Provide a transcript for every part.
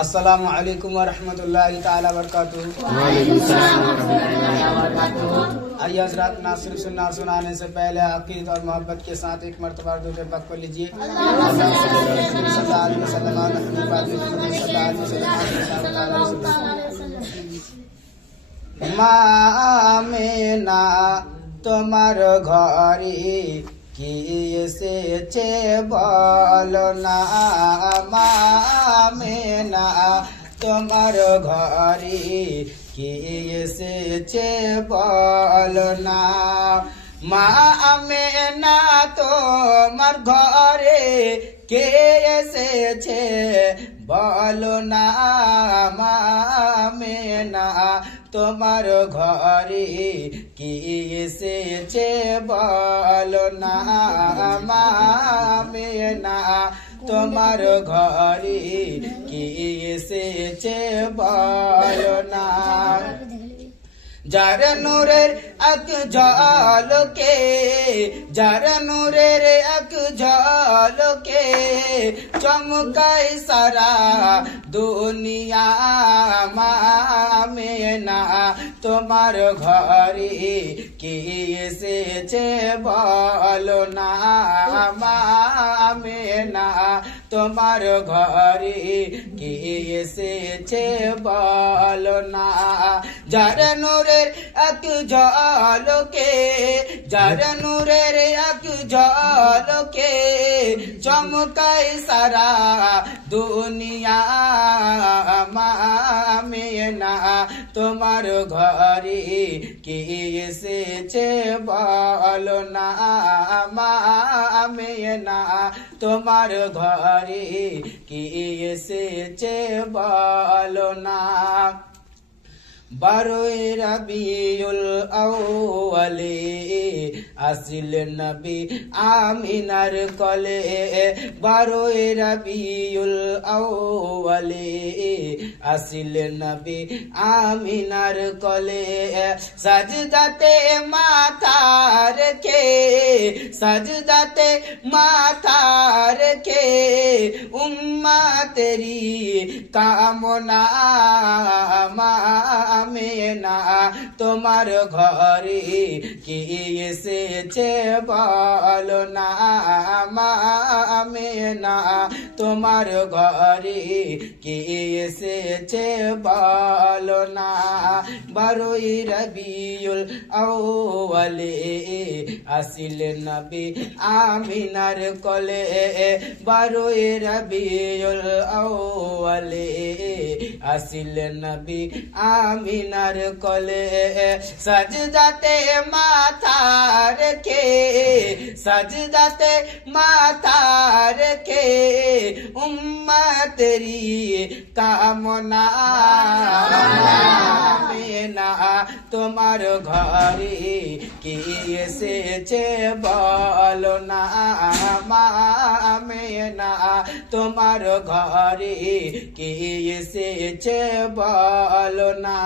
अस्सलामु अलैकुम व रहमतुल्लाहि ताला व बरकातुहू। आइए हज़रात, ना सिर्फ सुनना और सुनाने से पहले अकीदत और मोहब्बत के साथ एक मरतबा दुरूद पाक पढ़ लीजिए। मामेना তোমার ঘরে কি এসেছে বলো না, মামেনা তোমার ঘরে কি এসেছে বলো না, মামেনা তোমার ঘরে কে এসেছে বলো না, মামেনা তোমার ঘরে কি এসেছে বলো না, মামেনা তোমার ঘরে কি এসেছে বলো না। যার নূরের এক ঝলকে, যার নূরের এক ঝলকে চমকাই সারা দুনিয়া, মামেনা তোমার ঘরে কি এসেছে বলো না, মামেনা তোমার ঘরে কি এসেছে বলো না। যার নূরের এক ঝলকে, যার নূরের এক ঝলকে চমকাই সারা দুনিয়া, মামেনা তোমার ঘরে কি এসেছে বলো না, মামেনা তোমার ঘরে কি এসেছে বলো না। 12 রবিউল আউয়ালে আসিল নবী আমিনার কোলে, 12 রবিউল আউয়ালে আসিল নবী আমিনার কোলে, সাজদাতে মাথা রেখে, সাজদাতে মাথা রেখে উম্মতেরি কামনা, মামেনা তোমার ঘরে কি এসেছে বলো না, মামেনা তোমার ঘরে কি এসেছে বলো না। 12 রবিউল আউয়ালে আসিল নবী আমিনার কোলে, 12 রবিউল আউয়ালে আসিল নবী আমিনার কোলে, সাজদাতে মাথা রেখে, সাজদাতে মাথা রেখে উম্মতেরি কামনা, মামেনা তোমার ঘরে কি এসেছে বলো না, মামেনা তোমার ঘরে কি এসেছে বলো না।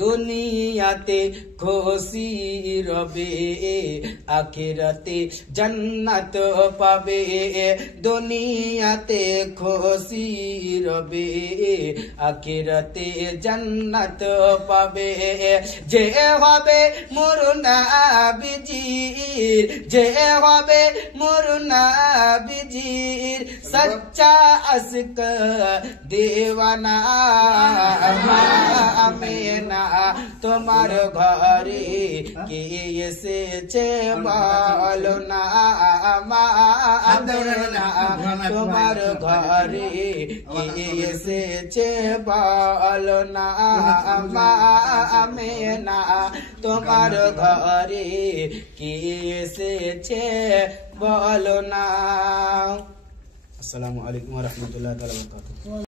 দুনিয়াতে খুশি রবে, আখিরাতে জান্নাত পাবে, দুনিয়াতে খুশি রবে, আখিরাতে জান্নাত পাবে। যে হবে মোর নবীজির, যে হবে মোর নবীজির সচ্চা আশিক দেওয়ানা, মামেনা তোমার ঘরে কি এসেছে বলো না, মামেনা তোমার ঘরে কি এসেছে বলো না, মামেনা তোমার ঘরে কি এসেছে বলো না। আসসালামু আলাইকুম ওয়া রাহমাতুল্লাহি ওয়া বারাকাতুহু।